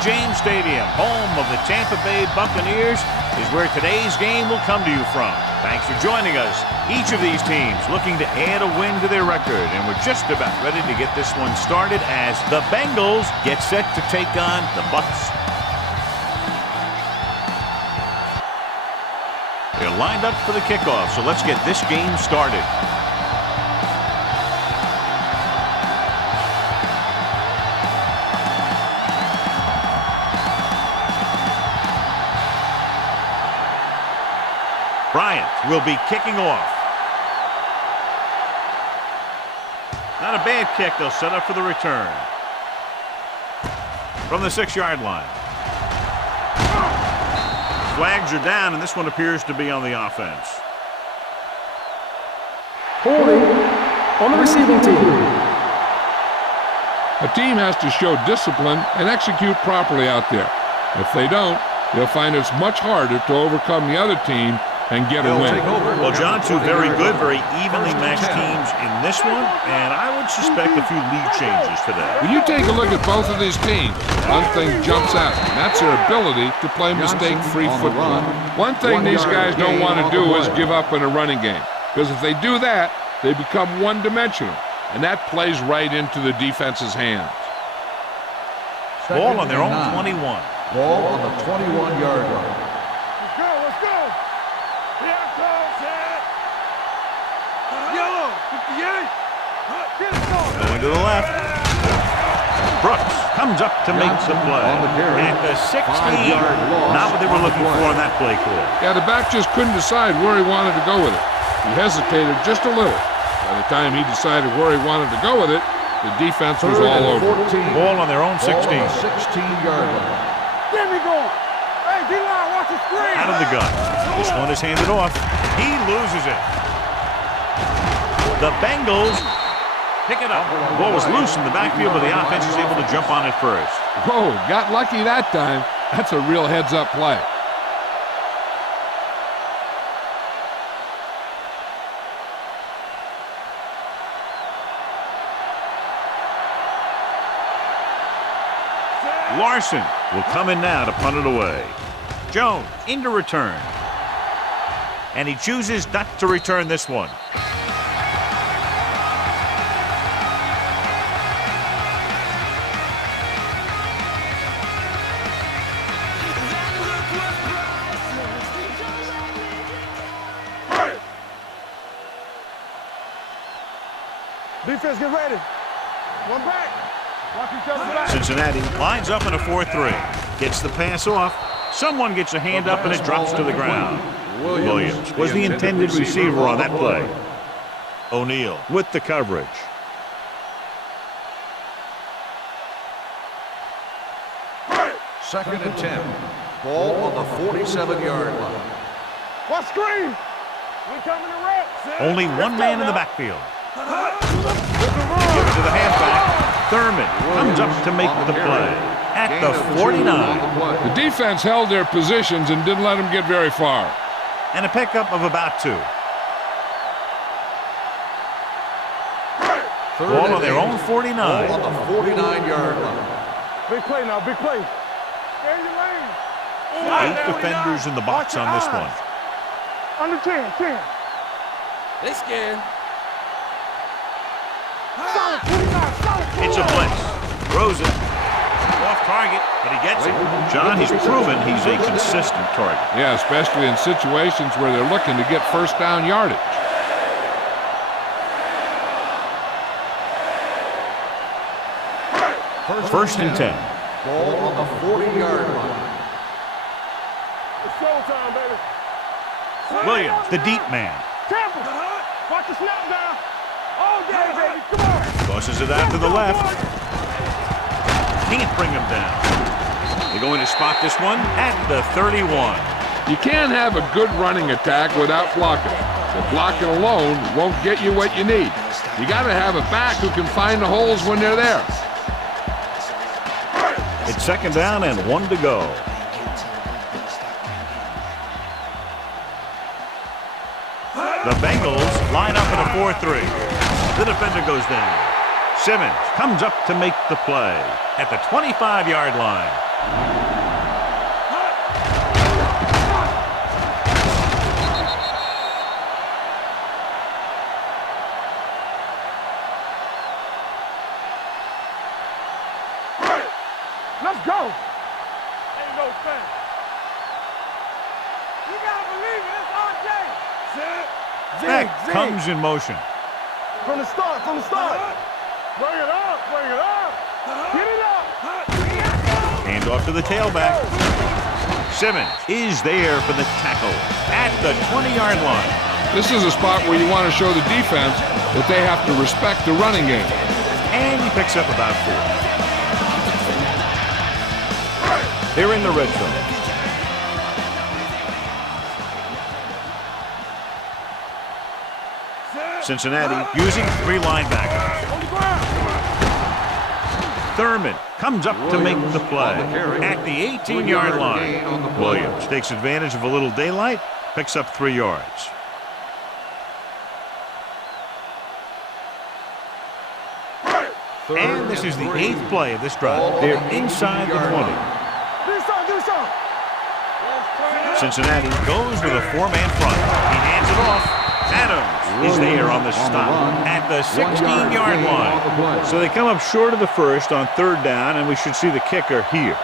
James Stadium, home of the Tampa Bay Buccaneers, is where today's game will come to you from. Thanks for joining us. Each of these teams looking to add a win to their record, and we're just about ready to get this one started as the Bengals get set to take on the Bucs. They're lined up for the kickoff, so let's get this game started. Bryant will be kicking off. Not a bad kick. They'll set up for the return. From the 6-yard line. Flags are down, and this one appears to be on the offense. Holding on the receiving team. A team has to show discipline and execute properly out there. If they don't, they'll find it's much harder to overcome the other team and get a win. Well, John, two very good, very evenly matched teams in this one, and I would suspect a few lead changes today. When you take a look at both of these teams, one thing jumps out, and that's their ability to play mistake-free football. One thing these guys don't want to do is give up in a running game, because if they do that, they become one-dimensional, and that plays right into the defense's hands. Ball on their own 21. Ball on the 21-yard line. Going to the left. Brooks comes up to make the play. At the 16, not what they were looking for on that play call. Yeah, the back just couldn't decide where he wanted to go with it. He hesitated just a little. By the time he decided where he wanted to go with it, the defense was all over. Ball on their own 16. 16-yard line. Get me going. Hey, D-line, watch the screen. Out of the gun. This one is handed off. He loses it. The Bengals pick it up. The ball was loose in the backfield, but the offense is able to jump on it first. Whoa, got lucky that time. That's a real heads-up play. Larson will come in now to punt it away. Jones into return. And he chooses not to return this one. Defense, get ready. One back. Watch each other back. Cincinnati lines up in a 4-3. Gets the pass off. Someone gets a hand up and it drops to the ground. Williams was the intended receiver on that play. O'Neal with the coverage. Second and 10. Ball on the 47-yard line. What screen? We coming to rep. Only one man in the backfield. Give it to the halfback. Thurman comes up to make the play at the 49. The defense held their positions and didn't let them get very far. And a pickup of about 2. Ball on their own 49. Ball on the 49-yard line. Big play now, big play. Stay in your lane. 8 defenders in the box on this one. Under 10, 10. They scared. It's a blitz. Throws it. Off target, but he gets it. John, he's proven he's a consistent target. Yeah, especially in situations where they're looking to get first down yardage. First and 10. Ball on the 40-yard line. It's showtime, baby. Williams, the deep man. Tampa. Watch the snap down. All day, baby. Come on. Tosses it out to the left. Can't bring him down. They're going to spot this one at the 31. You can't have a good running attack without blocking. The blocking alone won't get you what you need. You got to have a back who can find the holes when they're there. It's second down and 1 to go. The Bengals line up in a 4-3. The defender goes down. Simmons comes up to make the play at the 25-yard line. Let's go. Ain't no thing. You gotta believe it. It's RJ. That comes in motion. From the start, from the start. Bring it up, bring it up. Get it up. Hands off to the tailback. Simmons is there for the tackle at the 20-yard line. This is a spot where you want to show the defense that they have to respect the running game. And he picks up about 4. They're in the red zone. Cincinnati using 3 linebackers. Thurman comes up to make the play at the 18-yard line. Williams takes advantage of a little daylight, picks up 3 yards. And this is the 8th play of this drive. They're inside the 20. Cincinnati goes with a 4-man front. He hands it off. Adams is there on the stop at the 16-yard line. So they come up short of the first on 3rd down, and we should see the kicker here.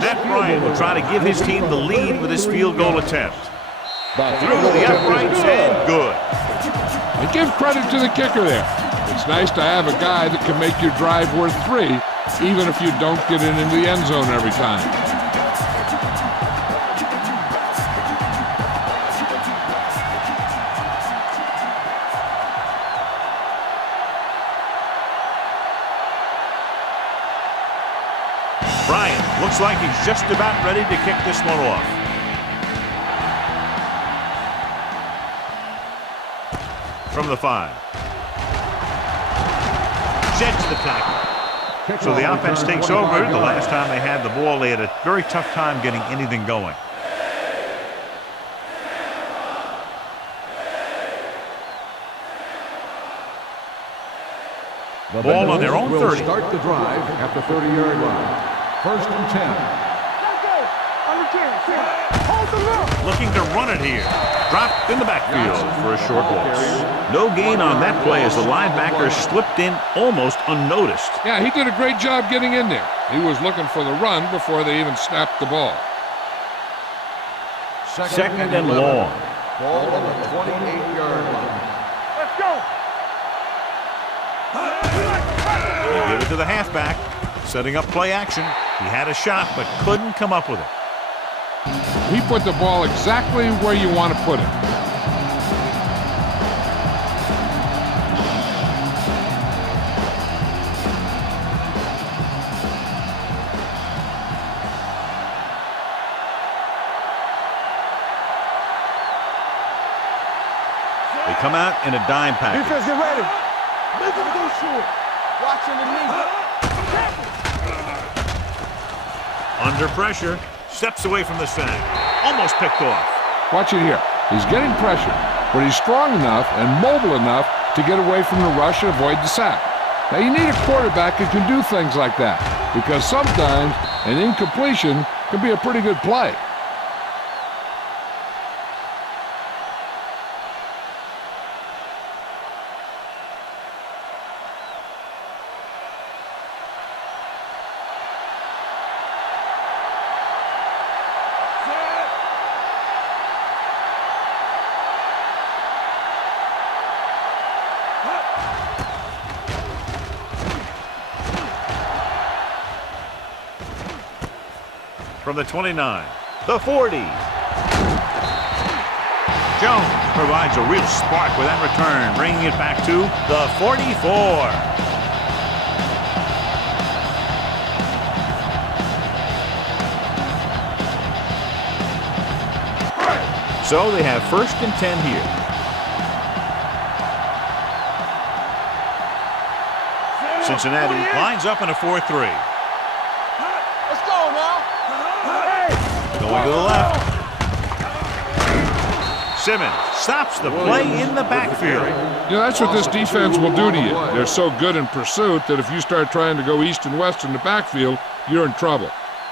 Matt Bryant will try to give his team the lead with his field goal attempt. Through the uprights and good. And give credit to the kicker there. It's nice to have a guy that can make your drive worth 3, even if you don't get it into the end zone every time. Bryant looks like he's just about ready to kick this one off. From the 5. Sheds the tackle. So the offense takes over. The last time they had the ball, they had a very tough time getting anything going. Ball on their own 30. Start the drive at the 30-yard line. 1st and 10. Looking to run it here. Dropped in the backfield for a short loss. No gain on that play as the linebacker slipped in almost unnoticed. Yeah, he did a great job getting in there. He was looking for the run before they even snapped the ball. Second and long. Ball on the 28-yard line. Let's go. They give it to the halfback. Setting up play action. He had a shot but couldn't come up with it. He put the ball exactly where you want to put it. They come out in a dime package. Defense, get ready. Make him go short. Watching the knee. Under pressure. Steps away from the sack. Almost picked off. Watch it here. He's getting pressure, but he's strong enough and mobile enough to get away from the rush and avoid the sack. Now, you need a quarterback who can do things like that, because sometimes an incompletion can be a pretty good play. From the 29, the 40. Jones provides a real spark with that return, bringing it back to the 44. So they have 1st and 10 here. Cincinnati lines up in a 4-3. Let's go now. Going to the left. Simmons stops the play in the backfield. You know, that's what this defense will do to you. They're so good in pursuit that if you start trying to go east and west in the backfield, you're in trouble.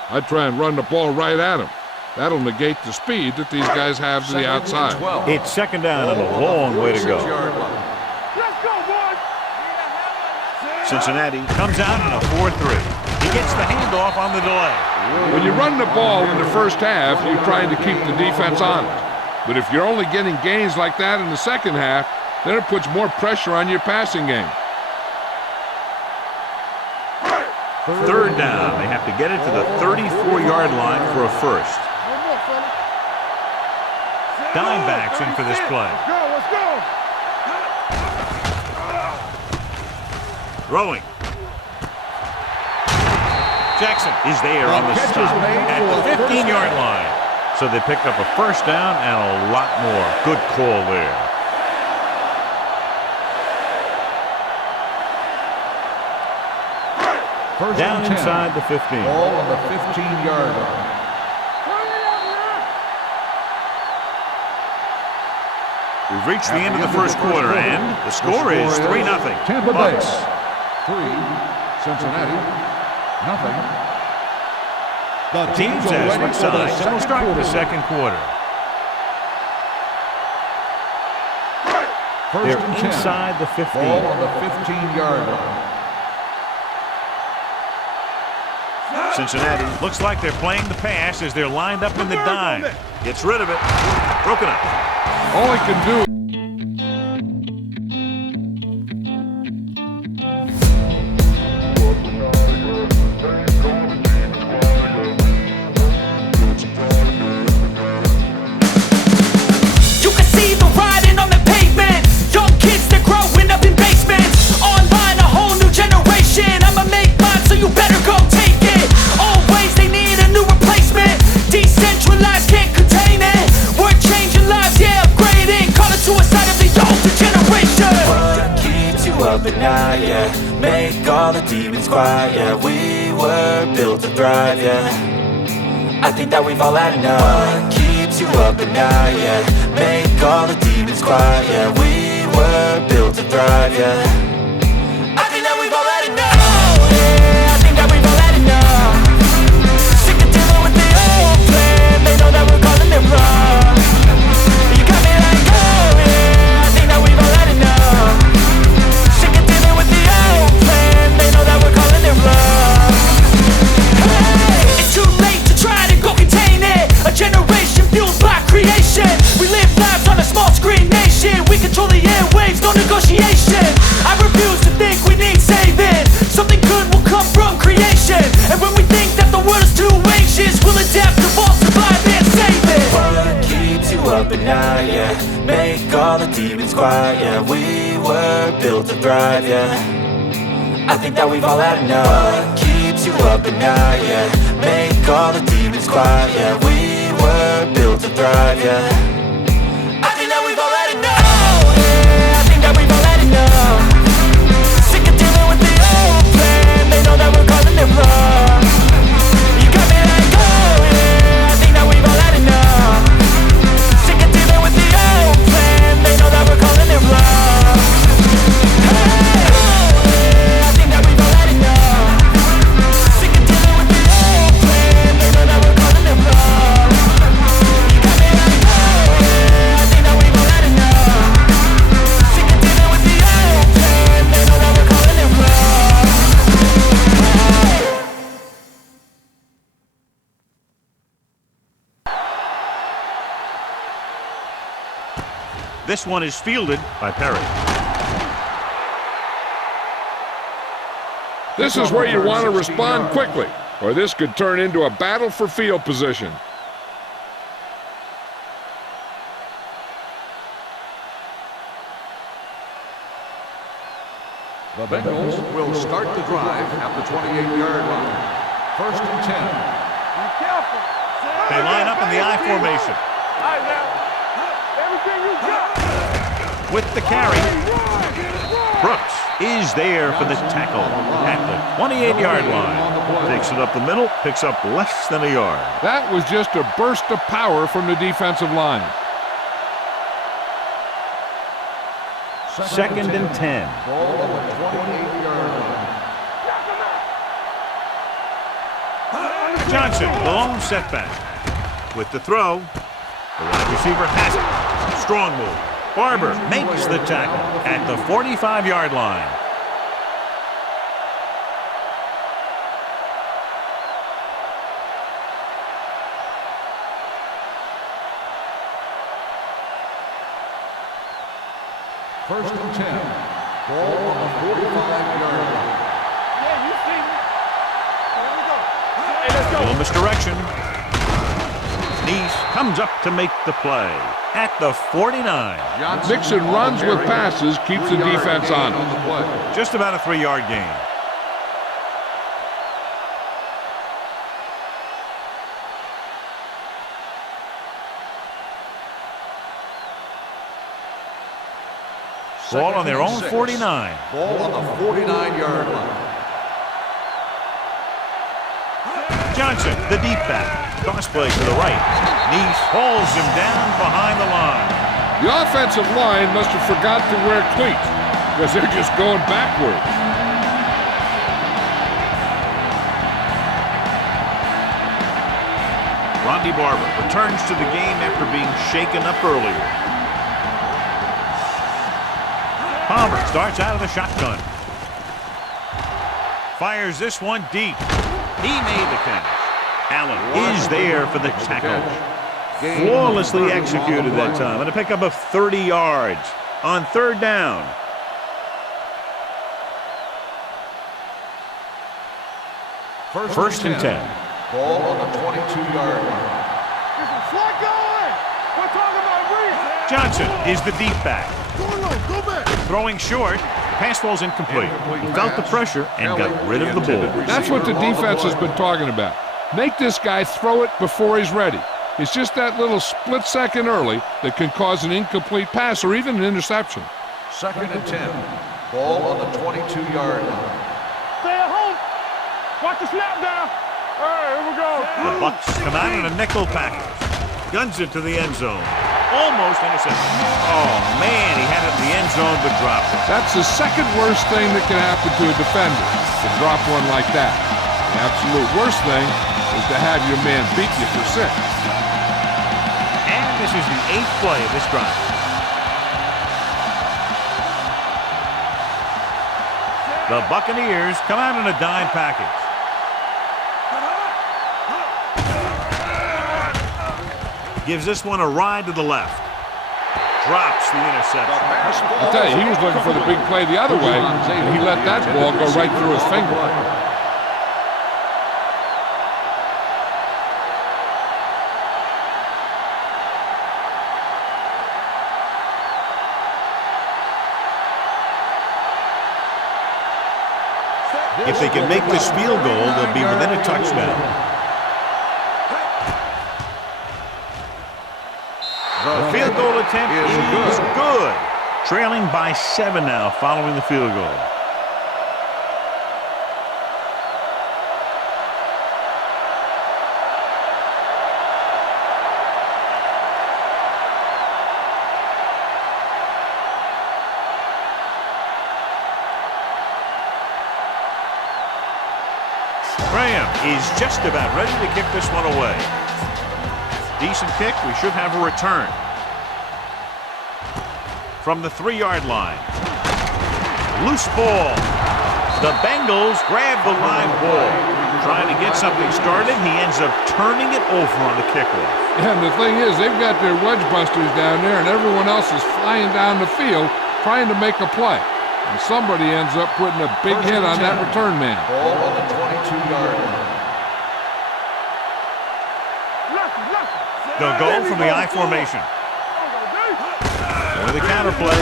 I'd try and run the ball right at them. That'll negate the speed that these guys have to the outside. It's second down and a long way to go. Let's go, boys. Cincinnati comes out in a 4-3. He gets the handoff on the delay. When you run the ball in the first half, you're trying to keep the defense honest. But if you're only getting gains like that in the second half, then it puts more pressure on your passing game. Third down. They have to get it to the 34-yard line for a first. Dimebacks in for this play. Let's go. Throwing. Jackson is there on the stop at the 15-yard line. So they pick up a first down and a lot more. Good call there. First Down and 10. inside the 15. Ball on the 15-yard line. We've reached the end of the first quarter, and the score is 3-0. Tampa Bay Bucks. 3, Cincinnati, nothing. The teams have switched sides, and we'll start the second quarter. First They're and 10. inside the 15. Ball on the 15-yard line. Cincinnati looks like they're playing the pass as they're lined up in the dime. Gets rid of it. Broken up. All he can do. You can see the writing on the pavement. Young kids, they're growing up in basements. Online, a whole new generation. I'ma make mine, so you better go take it. Always, they need a new replacement. Decentralized, can't contain it. We're changing lives, yeah, upgrading. Call it suicide of the older generation. What keeps you up at night, yeah? Make all the demons quiet, yeah. We were built to thrive, yeah. I think that we've all had enough. What keeps you up at night, yeah? Make all the demons quiet, yeah. We were built to thrive, yeah. I think that we've all had enough. Oh, yeah, I think that we've all had enough. Sick of dealing with the old plan. They know that we're calling it wrong. You got me like, oh, yeah, I think that we've all had enough. Sick of dealing with the old plan. They know that we're calling it wrong. Hey, it's too late to try to go contain it. A generation fueled by creation. We live lives on a small screen nation. We control the airwaves, no negotiation. I refuse to think we need saving. Something good will come from creation. And when we think that the world is too anxious, we'll adapt, evolve, survive, and save it. What keeps you up at night, yeah? Make all the demons quiet, yeah. We were built to thrive, yeah. I think that we've all had enough. What keeps you up at night, yeah? Make all the demons quiet, yeah. We were built to thrive, yeah. I think that we've all had enough. Oh, yeah, I think that we've all had enough. Sick of dealing with the old plan. They know that we're calling it wrong. You got me like, oh, yeah, I think that we've all had enough. Sick of dealing with the old plan. They know that we're calling it wrong. Hey, oh, yeah, I think that we've all had enough. Sick of dealing with the old plan. They know that we're calling it wrong. You got me like, oh, yeah, I think that we've all had enough. Sick of dealing with the old plan. They know that we're calling it wrong. This one is fielded by Perry. This is where you want to respond quickly, or this could turn into a battle for field position. The Bengals will start the drive at the 28-yard line. First and 10. Be careful. They line up in the I formation. All right, now. Everything you got. With the carry, Brooks is there for the tackle at the 28-yard line. Takes it up the middle, picks up less than a yard. That was just a burst of power from the defensive line. Second and 10. Ball on the 28-yard line. Johnson, the lone setback. With the throw, the wide receiver has it. Strong move. Barber makes the tackle at the 45-yard line. First and 10. Ball on the 45-yard line. Yeah, you see me. Here we go. Hey, let's go. Little misdirection. Neese comes up to make the play at the 49. Mixing runs with passes keeps the defense on it. Just about a 3-yard gain. Ball on their own 49. Ball on the 49-yard line. Johnson, the deep back. Toss play to the right. Neese hauls him down behind the line. The offensive line must have forgot to wear cleats because they're just going backwards. Ronde Barber returns to the game after being shaken up earlier. Palmer starts out of the shotgun. Fires this one deep. He made the catch. Allen is there for the tackle. Flawlessly executed that time. And a pickup of 30 yards on third down. First and 10. Ball on the 22-yard line. Slot going. We're talking about Reese. Johnson is the deep back. Go low. Go back. Throwing short. Pass ball's incomplete. He felt the pressure and got rid of the ball. That's what the defense has been talking about. Make this guy throw it before he's ready. It's just that little split second early that can cause an incomplete pass or even an interception. Second and 10. Ball on the 22-yard line. Stay at home. Watch the snap down. All right, here we go. The Bucs come out in a nickel package. Guns it to the end zone. Almost intercepted. Oh, man, he had it in the end zone but dropped it. That's the second worst thing that can happen to a defender, to drop one like that. The absolute worst thing is to have your man beat you for 6. And this is the 8th play of this drive. The Buccaneers come out in a dime package. Gives this one a ride to the left. Drops the interception. I'll tell you, he was looking for the big play the other way, and he let that ball go right through his finger. If they can make this field goal, they'll be within a touchdown. The field goal attempt is good. Trailing by 7 now following the field goal. Graham is just about ready to kick this one away. Decent kick. We should have a return. From the 3-yard line. Loose ball. The Bengals grab the live ball. Trying to get something started. He ends up turning it over on the kickoff. And the thing is, they've got their wedge busters down there, and everyone else is flying down the field trying to make a play. And somebody ends up putting a big hit on that return man. Ball on the 22-yard line. They'll go from the I formation. With the counter play,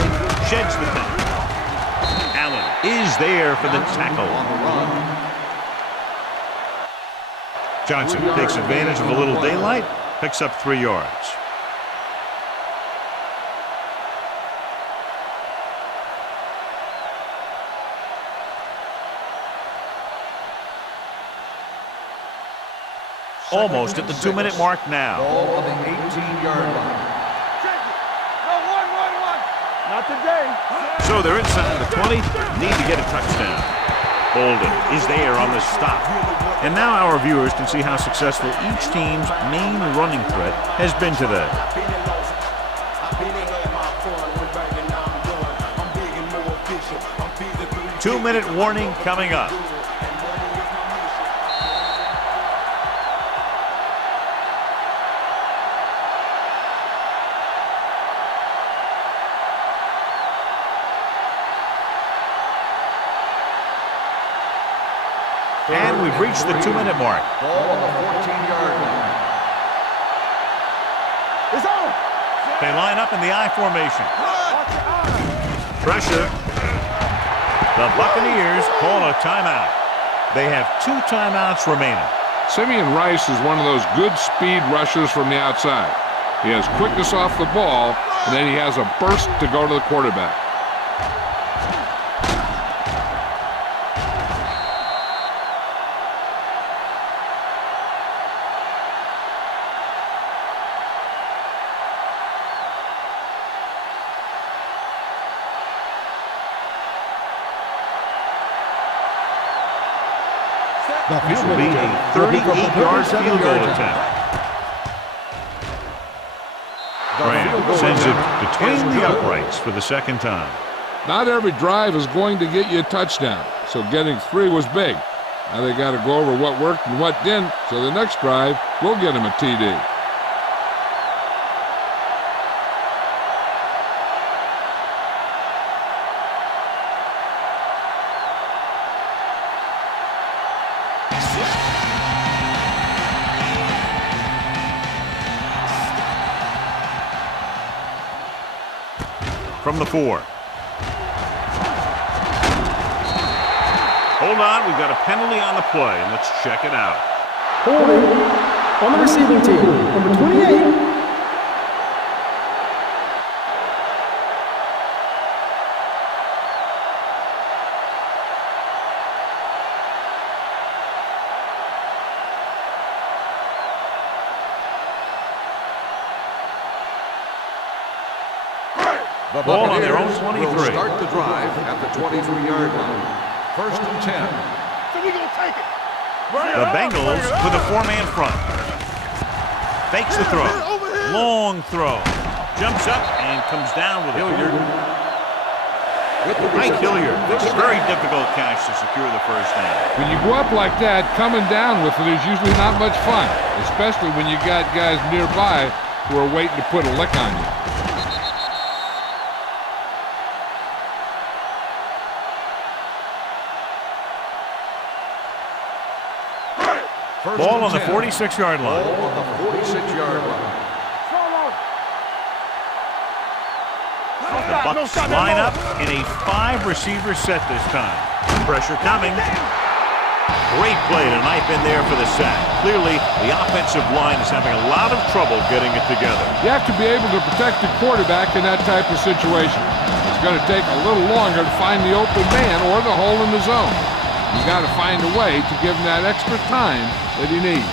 sheds the tackle. Allen is there for the tackle. Johnson takes advantage of a little daylight, picks up 3 yards. Almost at the 2-minute mark now. Ball on the 18-yard line. Not Not today. So they're inside the 20. Need to get a touchdown. Bolden is there on the stop. And now our viewers can see how successful each team's main running threat has been today. Two-minute warning coming up. And we've reached the 2-minute mark. Ball on the 14-yard line. It's on. They line up in the I formation. Pressure. The Buccaneers call a timeout. They have 2 timeouts remaining. Simeon Rice is one of those good speed rushers from the outside. He has quickness off the ball, and then he has a burst to go to the quarterback. This will be a 38-yard field goal attempt. Graham sends it between the uprights for the second time. Not every drive is going to get you a touchdown, so getting 3 was big. Now they got to go over what worked and what didn't, so the next drive will get him a TD. From the 4. Hold on, we've got a penalty on the play, and let's check it out. Holding on the receiving team, number 28. The Ball on their own Buccaneers 23. will start the drive at the 23-yard line. First and 10. So we gonna take it. The Bengals with a 4-man front. Fakes the throw. Long throw. Jumps up and comes down with it. Mike Hilliard. It's a very difficult catch to secure the first down. When you go up like that, coming down with it is usually not much fun, especially when you got guys nearby who are waiting to put a lick on you. Ball on the 46-yard line. Ball on the 46-yard line. The Bucs line up in a 5-receiver set this time. Pressure coming. Great play to knife in there for the sack. Clearly, the offensive line is having a lot of trouble getting it together. You have to be able to protect the quarterback in that type of situation. It's going to take a little longer to find the open man or the hole in the zone. You got to find a way to give him that extra time that he needs.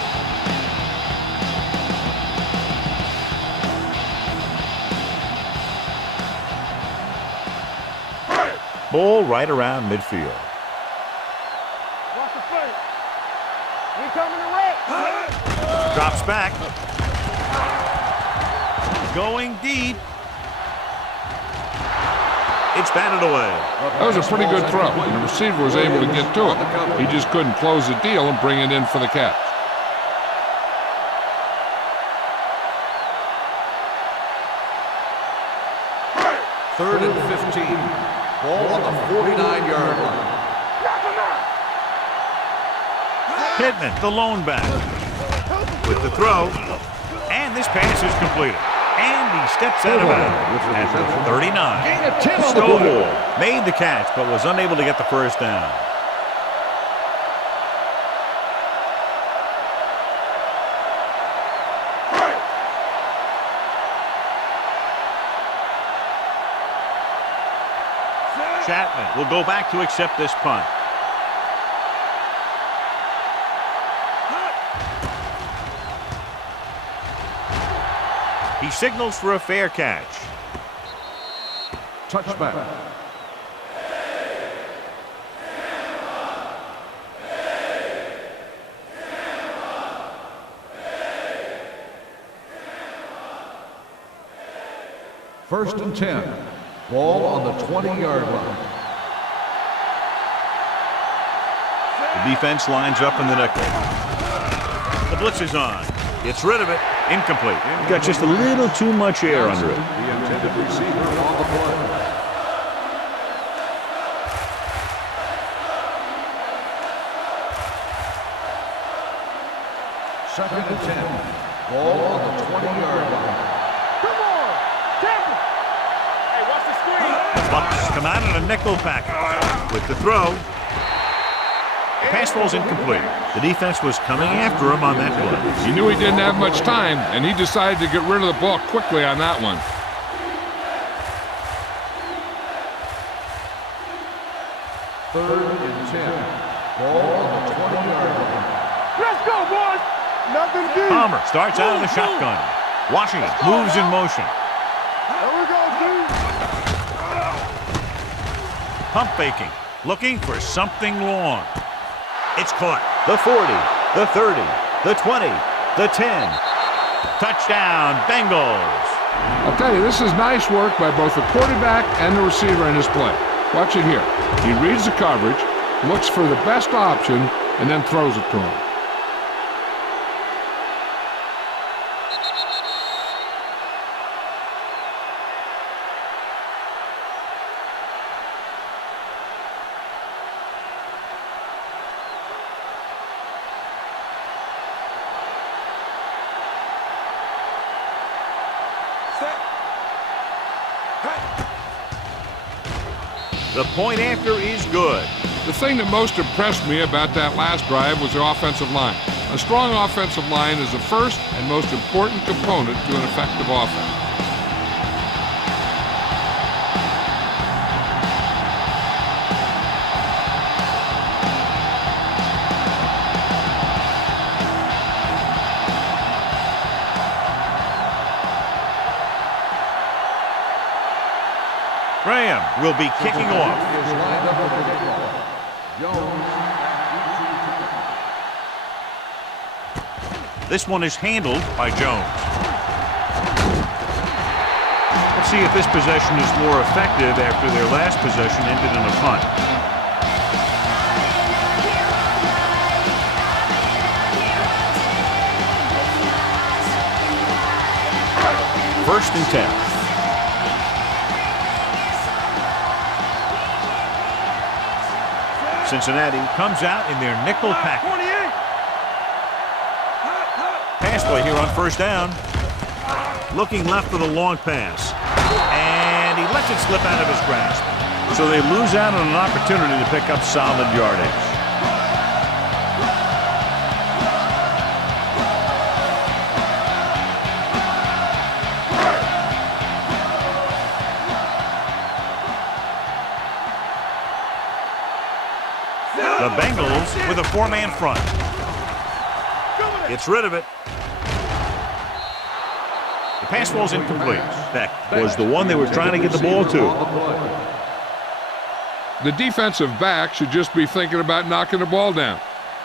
Ball right around midfield. Watch the play. He coming to wreck. Drops back. Going deep. It's batted away. That was a pretty good throw, and the receiver was able to get to it. He just couldn't close the deal and bring it in for the catch. Third and 15. Ball on the 49-yard line. Pittman, the lone back. With the throw. And this pass is completed. And he steps out of bounds at the 39. Stovall made the catch, but was unable to get the first down. Chapman will go back to accept this punt. He signals for a fair catch. touchback. First and 10. Ball on the 20-yard line. The defense lines up in the nickel. The blitz is on. Gets rid of it. Incomplete. Got just a little too much air under it. The intended receiver on the play. Second and 10. Ball on the 20-yard line. Come on! Tampa! Hey, watch the screen! Bucks come out in a nickel package with the throw. The pass falls incomplete. The defense was coming after him on that play. He knew he didn't have much time, and he decided to get rid of the ball quickly on that one. Third and 10. Ball on the 20-yard line. Let's go, boys! Nothing deep. Palmer starts out of the shotgun. Washington moves in motion. There we go, dude. Pump faking. Looking for something long. It's caught. The 40, the 30, the 20, the 10. Touchdown, Bengals. I'll tell you, this is nice work by both the quarterback and the receiver in his play. Watch it here. He reads the coverage, looks for the best option, and then throws it to him. The point after is good. The thing that most impressed me about that last drive was the offensive line. A strong offensive line is the first and most important component to an effective offense. Graham will be kicking off. This one is handled by Jones. Let's see if this possession is more effective after their last possession ended in a punt. First and 10. Cincinnati comes out in their nickel package. Pass play here on first down. Looking left for the long pass. And he lets it slip out of his grasp. So they lose out on an opportunity to pick up solid yardage. The Bengals with a four-man front. Gets rid of it. The pass falls incomplete. That was the one they were trying to get the ball to. The defensive back should just be thinking about knocking the ball down.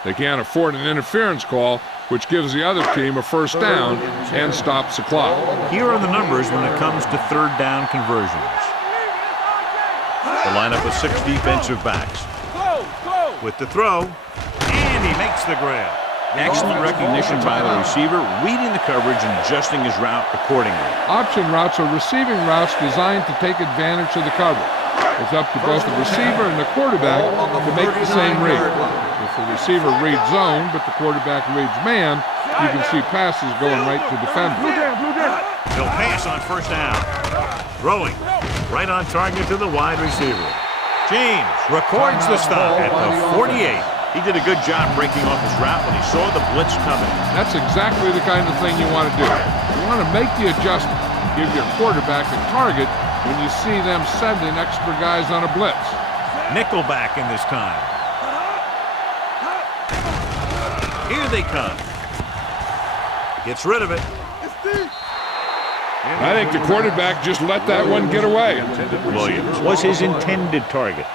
They can't afford an interference call, which gives the other team a first down and stops the clock. Here are the numbers when it comes to third down conversions. The lineup with 6 defensive backs. With the throw, and he makes the grab. Excellent recognition by the receiver, reading the coverage and adjusting his route accordingly. Option routes are receiving routes designed to take advantage of the coverage. It's up to both the receiver and the quarterback to make the same read. If the receiver reads zone, but the quarterback reads man, you can see passes going right to defenders. He'll pass on first down. Throwing right on target to the wide receiver. James records the stop at the 48. He did a good job breaking off his route when he saw the blitz coming. That's exactly the kind of thing you want to do. You want to make the adjustment, give your quarterback a target when you see them sending extra guys on a blitz. Nickelback in this time. Here they come. Gets rid of it. I think the quarterback just let that one get away. Williams was his intended target.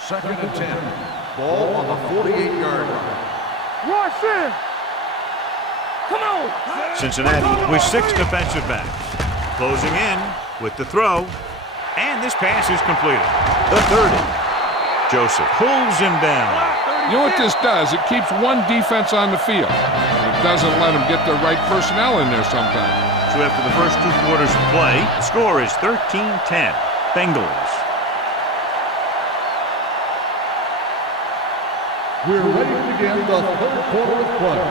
Second and 10. Ball on the 48-yard line. Rush in. Come on. Cincinnati with 6 defensive backs. Closing in with the throw. And this pass is completed. The 30. Joseph pulls him down. You know what this does? It keeps one defense on the field. It doesn't let them get the right personnel in there sometimes. So after the first 2 quarters of play, the score is 13-10. Bengals. We're ready to begin the third quarter of play.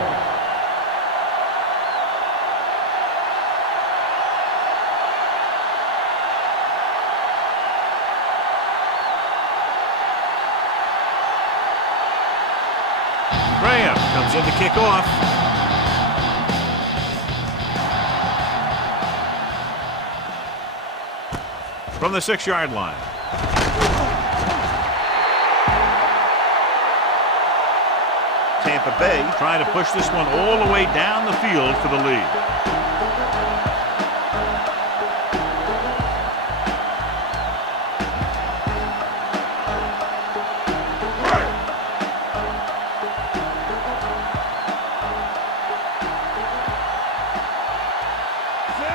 Graham comes in to kick off. From the 6-yard line. Tampa Bay trying to push this one all the way down the field for the lead.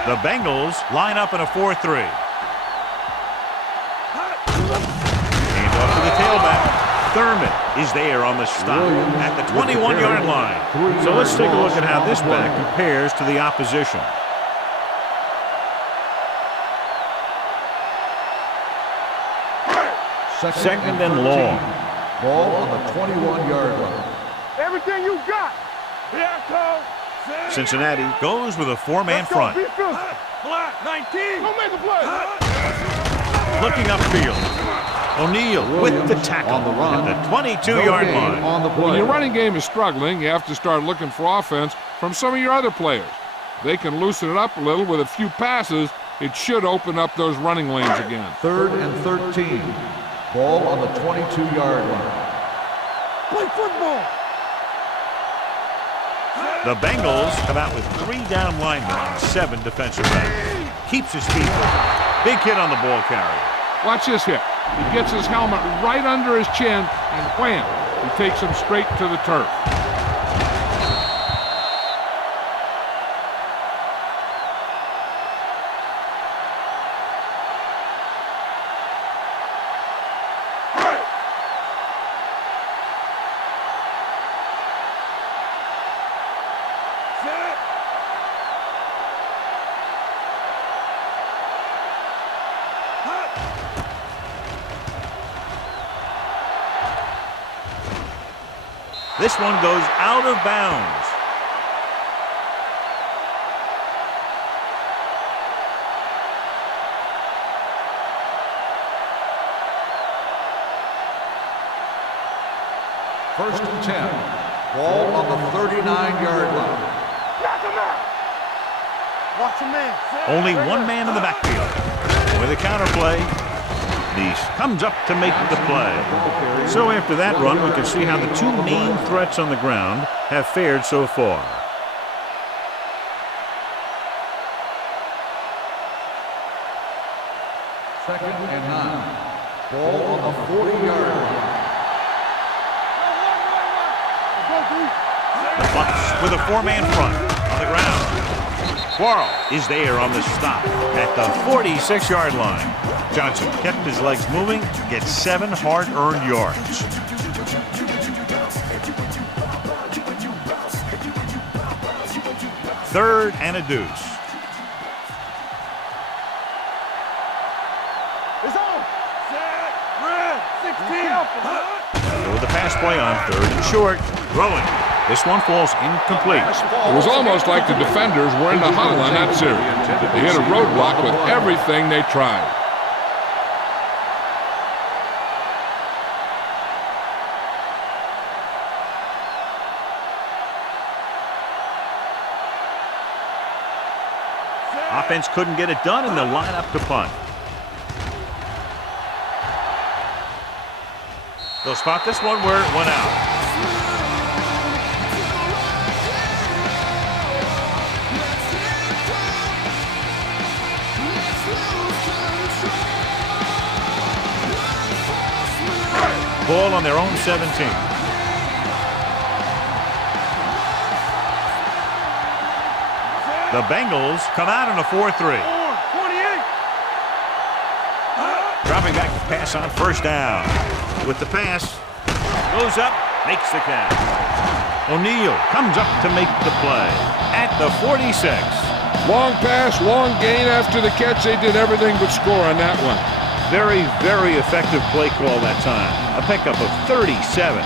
The Bengals line up in a 4-3. Hand off to the tailback. Thurman is there on the stop at the 21-yard line. So let's take a look at how this back compares to the opposition. Second and long. Ball on the 21-yard line. Everything you got. Here comes. Cincinnati goes with a 4-man front. Black 19. Don't make a play. Looking upfield. O'Neal with the tackle on the run. at the 22-yard line. On the play. When your running game is struggling, you have to start looking for offense from some of your other players. They can loosen it up a little with a few passes. It should open up those running lanes again. 3rd and 13. Ball on the 22-yard line. Play football. The Bengals come out with 3 down linemen and 7 defensive backs. Keeps his feet moving. Big hit on the ball carrier. Watch this hit. He gets his helmet right under his chin, and wham, he takes him straight to the turf. This one goes out of bounds. First and 10. Ball on the 39-yard line. Watch a man. Only one man in the backfield. With a counter play, Nice comes up to make the play. So after that run, we can see how the 2 main threats on the ground have fared so far. Second and 9. Ball on the 40-yard line. The Bucs with a 4-man front on the ground. Quarles is there on the stop at the 46-yard line. Johnson kept his legs moving, gets 7 hard-earned yards. Third and a deuce. It's on. Set. Red. 16. With the pass play on 3rd and short. Throwing. This one falls incomplete. It was almost like the defenders were in the huddle on that series. They hit a roadblock with everything they tried. Offense couldn't get it done, and they'll line up to punt. They'll spot this one where it went out. ball on their own 17. The Bengals come out in a 4-3. Dropping back to pass on first down. With the pass, goes up, makes the catch. O'Neal comes up to make the play at the 46. Long pass, long gain after the catch. They did everything but score on that one. Very, very effective play call that time. A pickup of 37.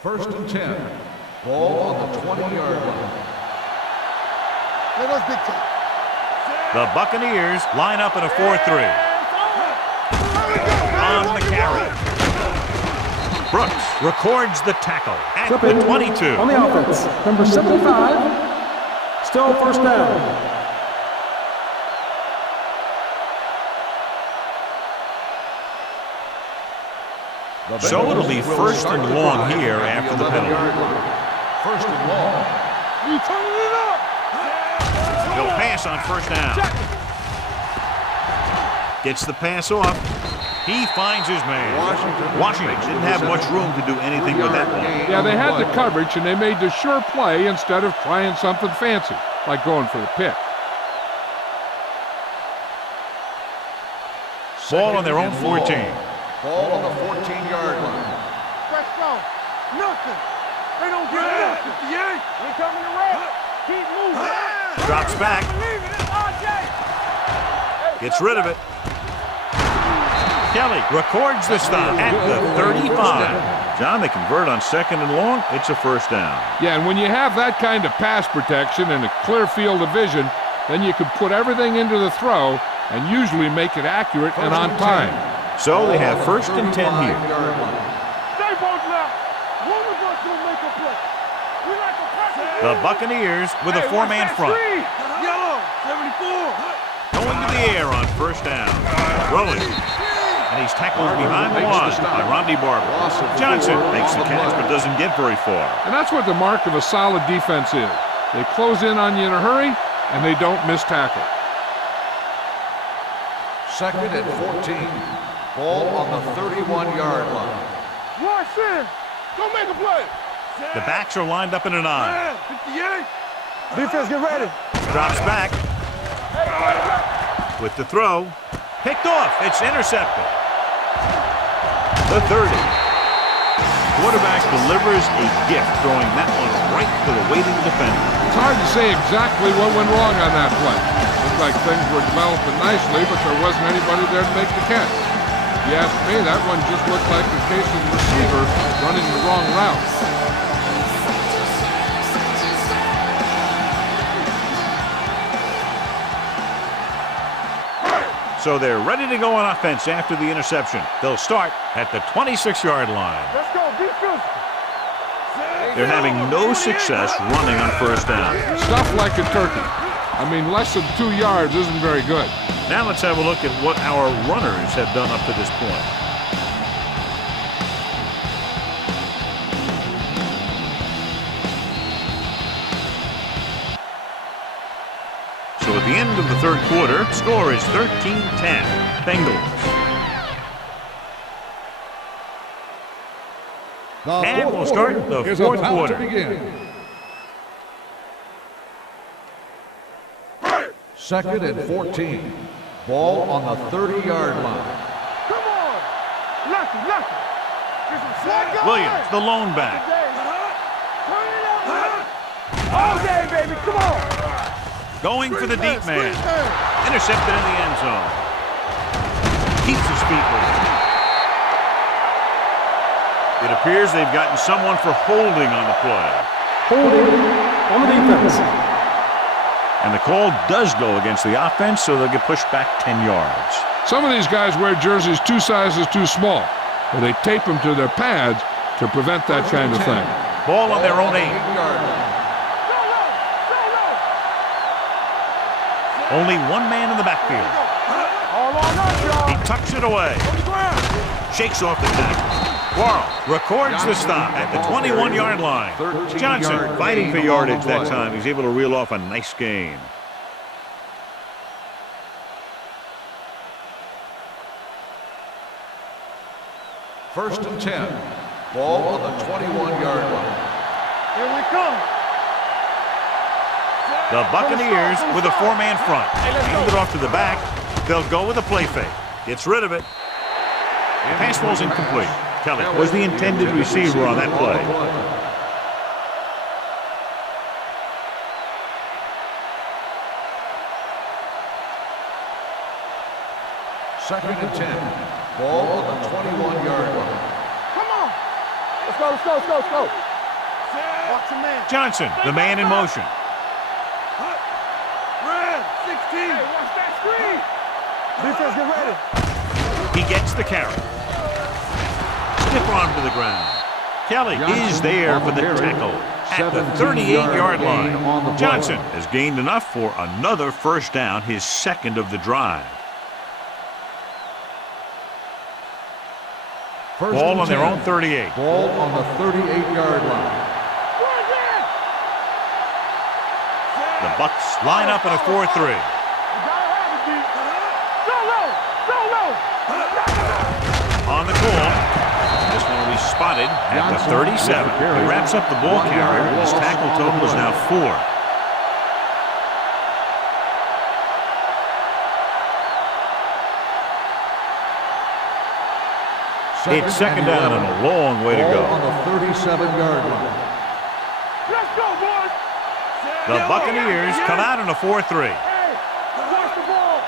First and 10. Ball on the 20-yard line. The Buccaneers line up in a 4-3. On the carry. Brooks records the tackle at the 22. On the offense, number 75. Still first down. So it'll be first and long here after the penalty. First and long. He'll pass on first down. Gets the pass off. He finds his man. Washington didn't have much room to do anything with that ball. Yeah, they had the coverage, and they made the sure play instead of trying something fancy, like going for the pick. Ball on their own 14. Ball on the 14-yard line. Fresh zone. Nothing. They don't get nothing. They coming to run. Keep moving. Drops back. Gets rid of it. Kelly records the stop at the 35. John, they convert on second and long. It's a first down. Yeah, and when you have that kind of pass protection and a clear field of vision, then you can put everything into the throw and usually make it accurate and on time. So they have first and 10 here. Stay both left. One of us will make a play. We like a pressure. The Buccaneers with a four-man front. Yellow, 74. Going to the air on first down. Rolling. And he's tackled behind the line by Ronde Barber. Johnson makes the catch but doesn't get very far. And that's what the mark of a solid defense is. They close in on you in a hurry, and they don't miss tackle. 2nd and 14. Ball on the 31-yard line. Watch it. Go make a play. The backs are lined up in an I. 58. Defense, get ready. Drops back. With the throw. Picked off. It's intercepted. The 30. Quarterback delivers a gift, throwing that one right to the waiting defender. It's hard to say exactly what went wrong on that play. Looked like things were developing nicely, but there wasn't anybody there to make the catch. If you ask me, that one just looked like the case of the receiver running the wrong route. So they're ready to go on offense after the interception. They'll start at the 26-yard line. Let's go, defense. They're having no success running on first down. Stuff like a turkey. I mean, less than 2 yards isn't very good. Now let's have a look at what our runners have done up to this point. So at the end of the third quarter, score is 13-10, Bengals. And we'll start the fourth quarter. 2nd and 14. Ball on the 30-yard line. Come on. Lucky. Williams, the lone back. All day, baby. Come on. Going for the deep man. Intercepted in the end zone. Keeps his feet moving. It appears they've gotten someone for holding on the play. Holding on the defense. And the call does go against the offense, so they'll get pushed back 10 yards. Some of these guys wear jerseys 2 sizes too small, or they tape them to their pads to prevent that kind of thing. Ball on their own 8. Only one man in the backfield. He tucks it away. Shakes off the tackle. Quarles records the stop at the 21-yard line. Johnson fighting for yardage that time. He's able to reel off a nice gain. First and 10. Ball on the 21-yard line. Here we come. The Buccaneers with a 4-man front. Hand it off to the back. They'll go with a play fake. Gets rid of it. The pass ball's incomplete. Kelly was the intended receiver on that play. Second and 10. Ball on the 21-yard line. Come on. Let's go. Watch your man. Johnson, the man in motion. Red, 16. Hey, watch that screen. Defense, get ready. He gets the carry. Stiff arm to the ground. Kelly is there for the tackle at the 38-yard line. Johnson has gained enough for another first down, his second of the drive. Ball on their own 38. Ball on the 38-yard line. The Bucs line up in a 4-3. On the call. This one will be spotted at the 37. He wraps up the ball carrier. His tackle total is now 4. It's second down and a long way to go. On the 37-yard line. Let's go, boys. The Buccaneers come out in a 4-3. Hey, watch the ball.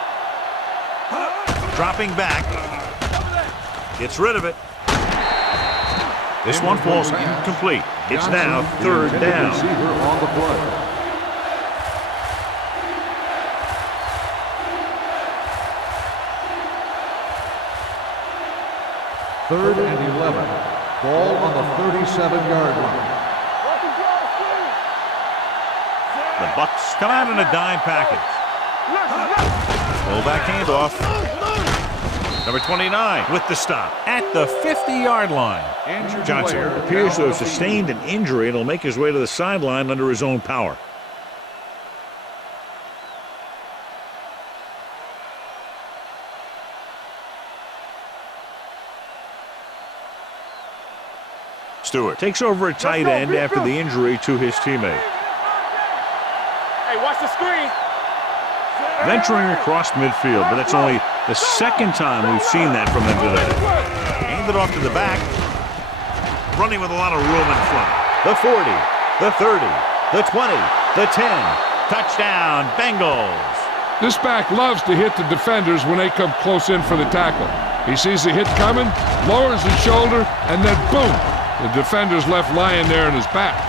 Dropping back. Gets rid of it. This one falls incomplete. It's now third down. On the play. Third and 11. Ball on the 37-yard line. The Bucs come out in a dime package. Fullback handoff. Number 29 with the stop at the 50-yard line. Johnson appears to have sustained an injury and will make his way to the sideline under his own power. Stewart takes over a tight end after the injury to his teammate. Hey, watch the screen. Venturing across midfield, but that's only the second time we've seen that from them today. Handed off to the back. Running with a lot of room in front. The 40, the 30, the 20, the 10. Touchdown, Bengals. This back loves to hit the defenders when they come close in for the tackle. He sees the hit coming, lowers his shoulder, and then boom, the defender's left lying there in his back.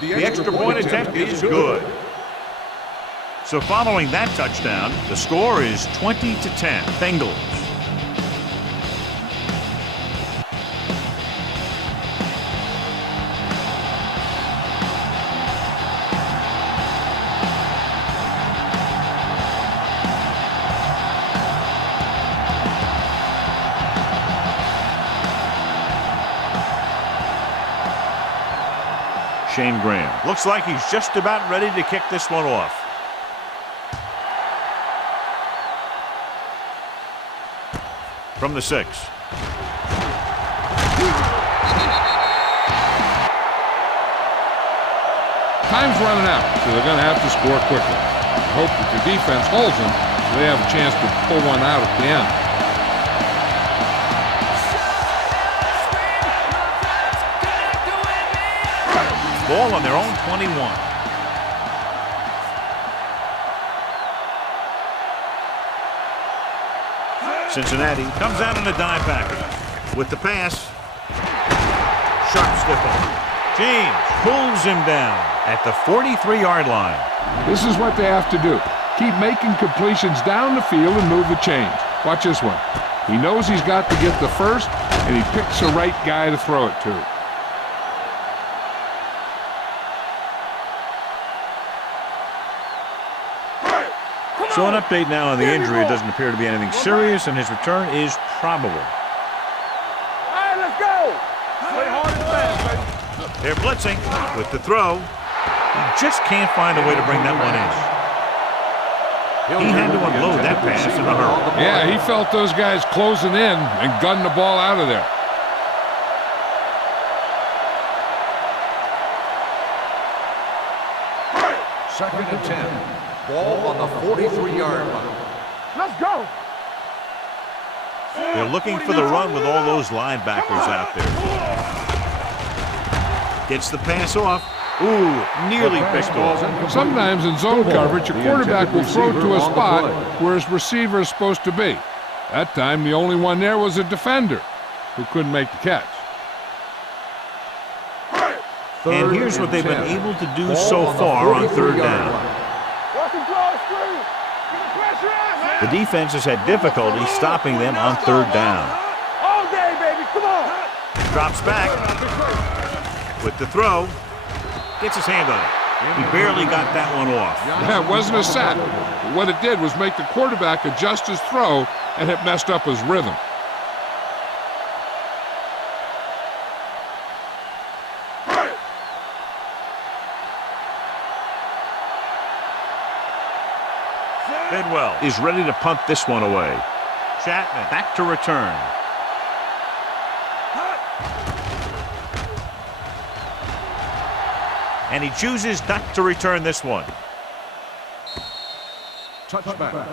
The extra point attempt is good. So following that touchdown, the score is 20-10, Bengals. Shane Graham. Looks like he's just about ready to kick this one off. From the 6. Time's running out, so they're going to have to score quickly. I hope that the defense holds them so they have a chance to pull one out at the end. Ball on their own 21. Cincinnati comes out in a dime package. With the pass. Sharp stiff arm. James pulls him down at the 43-yard line. This is what they have to do. Keep making completions down the field and move the chains. Watch this one. He knows he's got to get the first, and he picks the right guy to throw it to. So an update now on the injury. It doesn't appear to be anything serious, and his return is probable. All right, let's go. Play hard and fast, baby. They're blitzing with the throw. He just can't find a way to bring that one in. He had to unload that pass in a hurry. Yeah, he felt those guys closing in and gunned the ball out of there. Second and 10. Ball on the 43-yard line. Let's go. They're looking for the run with all those linebackers out there. Gets the pass off. Ooh, nearly picked off. Sometimes in zone coverage, a quarterback will throw to a spot where his receiver is supposed to be. That time, the only one there was a defender who couldn't make the catch. And here's what they've been able to do so far on third down. The defense has had difficulty stopping them on third down. All day, baby. Come on. Drops back with the throw. Gets his hand on it. He barely got that one off. Yeah, it wasn't a sack. But what it did was make the quarterback adjust his throw, and it messed up his rhythm. Bedwell is ready to punt this one away. Chapman back to return. And he chooses not to return this one. Touchback.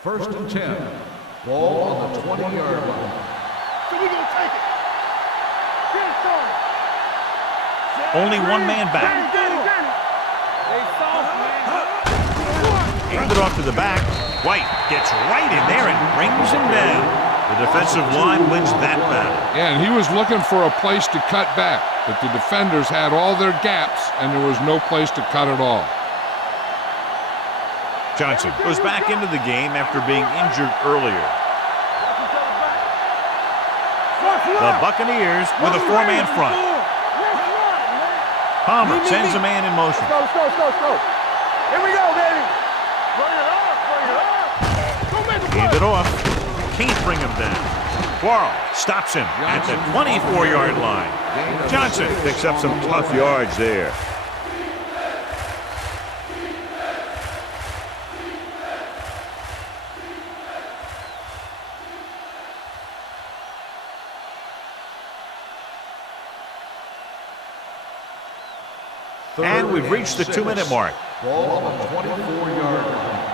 First and 10. Ball on the 20-yard line. So we're going to take it. Get it started. Only one man back. Get it. They soft, man. Handed off to the back. White gets right in there and brings him down. The defensive line wins that battle. Yeah, and he was looking for a place to cut back. but the defenders had all their gaps, and there was no place to cut it all. Johnson goes back into the game after being injured earlier. The Buccaneers with a four-man front. Palmer sends a man in motion. Let's go. Here we go, baby. Bring it up. Hand it off. Can't bring him down. Quarles stops him at the 24-yard line. Johnson picks up some tough yards there. And we've reached the 2-minute mark. Ball on the 24-yard line.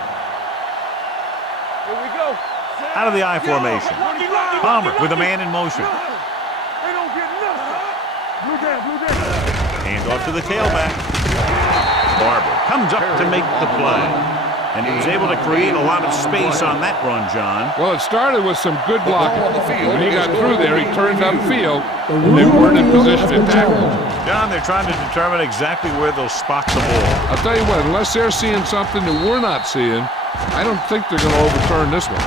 Here we go. Out of the I formation. Palmer with a man in motion. They don't get nothing. Blue down. Hand off to the tailback. Barber comes up to make the play. And he was able to create a lot of space on that run, John. Well, it started with some good blocking. When he got through there, he turned upfield, and they weren't in position to tackle him. John, they're trying to determine exactly where they'll spot the ball. I'll tell you what, unless they're seeing something that we're not seeing, I don't think they're going to overturn this one.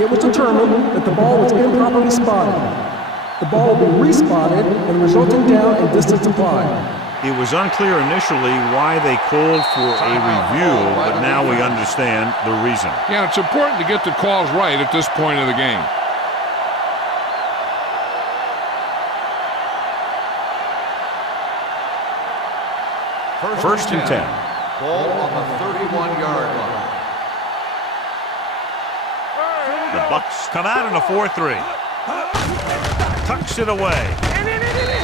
It was determined that the ball was improperly spotted. The ball will be respotted and resulting down and distance applied. It was unclear initially why they called for a review, but now we understand the reason. Yeah, it's important to get the calls right at this point of the game. First and 10. Ball on the 31-yard line. The Bucs come out in a 4-3. Tucks it away.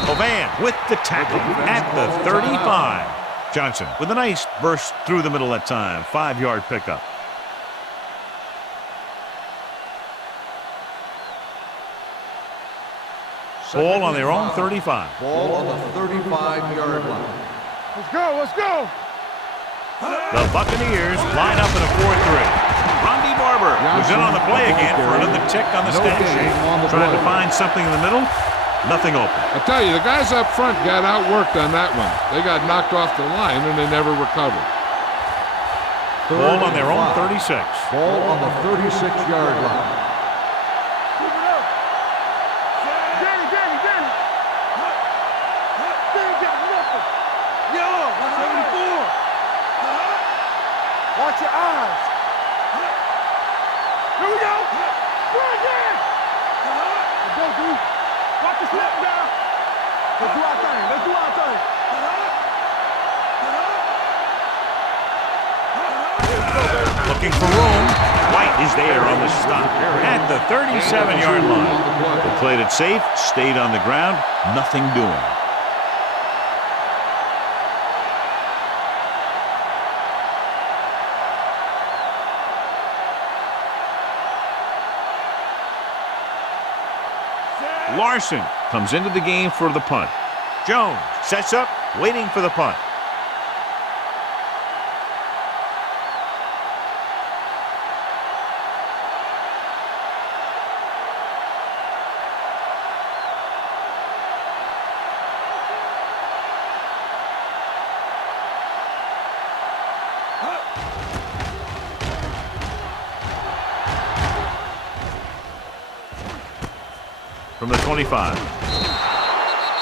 Levan with the tackle at the 35. Johnson with a nice burst through the middle that time. 5-yard pickup. Ball on their own 35. Ball on the 35-yard line. Let's go. The Buccaneers line up in a 4-3. Rondy Barber was in on the play again for another tick on the stat sheet. Trying to find something in the middle. Nothing open. I tell you, the guys up front got outworked on that one. They got knocked off the line and they never recovered. Ball on their own 36. Ball on the 36-yard line. Keep it up. Danny. They ain't got nothing. Yo, 74. Watch your eyes. Here we go. Go again. Go, dude. Watch the slip down. Let's do our thing. Looking for room. White is there on the stop at the 37-yard line. They played it safe, stayed on the ground, nothing doing. Larson comes into the game for the punt. Jones sets up, waiting for the punt. From the 25.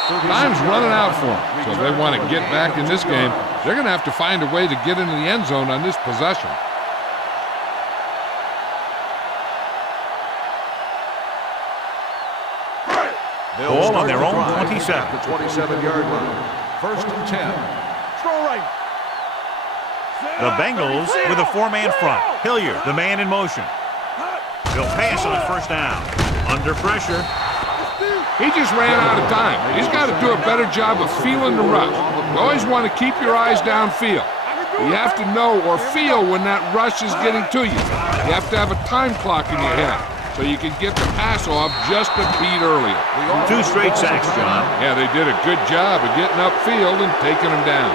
Time's running out for them. So if they want to get back in this game, they're going to have to find a way to get into the end zone on this possession. Ball on their own 27. The 27-yard line. First and 10. Throw right. The Bengals with a four-man front. Hilliard, the man in motion. They'll pass on first down. Under pressure. He just ran out of time. He's got to do a better job of feeling the rush. You always want to keep your eyes downfield. You have to know or feel when that rush is getting to you. You have to have a time clock in your head so you can get the pass off just a beat earlier. 2 straight sacks, John. Yeah, they did a good job of getting upfield and taking them down.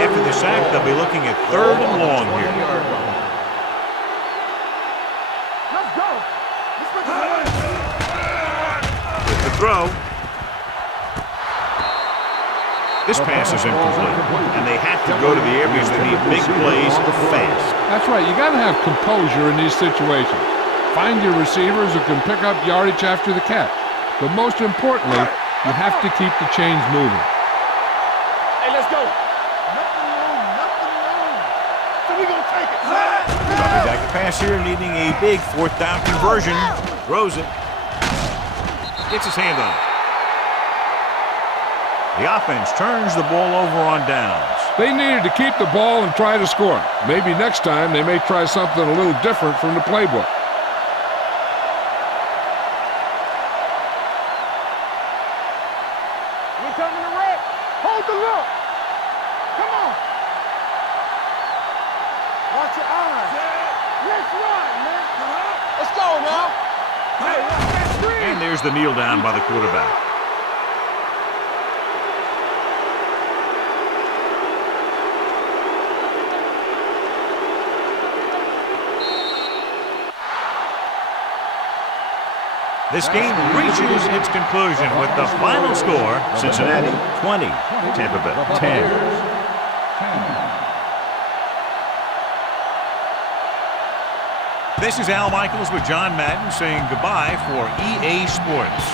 After the sack, they'll be looking at 3rd and long here. Let's go. With the throw. This pass is incomplete, and they have to go to the areas that need big plays fast. That's right. You got to have composure in these situations. Find your receivers who can pick up yardage after the catch. But most importantly, you have to keep the chains moving. Hey, let's go. Nothing wrong. So we gonna take it. Dropping back to pass here, needing a big 4th down conversion. Throws it. Gets his hand on it. The offense turns the ball over on downs. They needed to keep the ball and try to score. Maybe next time they may try something a little different from the playbook. We're coming to red. Hold the look. Come on. Watch your eyes. Let's run, man. Let's go now. Hey, watch that screen. And there's the kneel down by the quarterback. This game reaches its conclusion with the final score, Cincinnati 20, Tampa Bay 10. This is Al Michaels with John Madden saying goodbye for EA Sports.